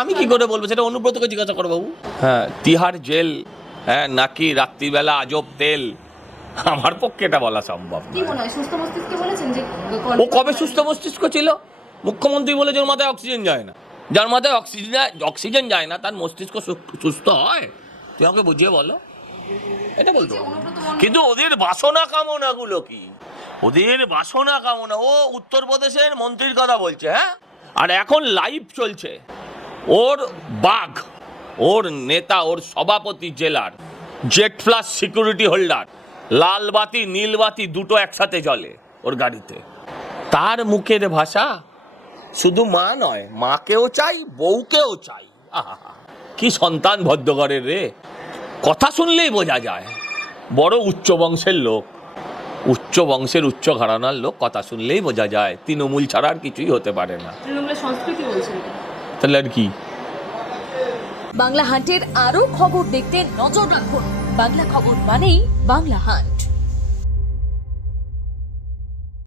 আমি কি করে বলবো, সেটা অনুব্রতকে জিজ্ঞাসা করো বাবু। হ্যাঁ, তিহার জেল, হ্যাঁ, নাকি রাত্রিবেলা আজব তেল, আমার পক্ষে এটা বলা সম্ভব কি মনে হয় সুস্থ মস্তিষ্কে বলেছেন যে ও কবে সুস্থ মস্তিষ্ক ছিল? মুখ্যমন্ত্রী বলে ওর মাথায় অক্সিজেন যায় না, যার মাথায় অক্সিজেন যায় না তার মস্তিষ্ক সুস্থ হয়? তুই আমাকে বুঝিয়ে বলো, এটা বলতে পারবো না। কিন্তু ওদের বাসনা কামনাগুলো কি, ওদের বাসনা কামনা, ও উত্তরপ্রদেশের মন্ত্রীর কথা বলছে, হ্যাঁ, আর এখন লাইভ চলছে ওর বাঘ, ওর নেতা, ওর সভাপতি জেলার জেড প্লাস সিকিউরিটি হোল্ডার, লাল বাতি নীল বাতি দুটো একসাথে জ্বলে ওর গাড়িতে, তার মুখের ভাষা শুধু মা নয়, মাকেও চাই বউকেও চাই। আহা, কি সন্তান ভদ্রঘরের রে, কথা শুনলেই বোঝা যায় বড় উচ্চ বংশের লোক, উচ্চ বংশের উচ্চ ঘরানার লোক, কথা শুনলেই বোঝা যায় তৃণমূল ছাড়া আর কিছুই হতে পারে না। তৃণমূলের সংস্কৃতি বলছেন তাহলে আর কি? বাংলা হান্টের আরও খবর দেখতে নজর রাখুন। বাংলা খবর মানেই বাংলা হান্ট।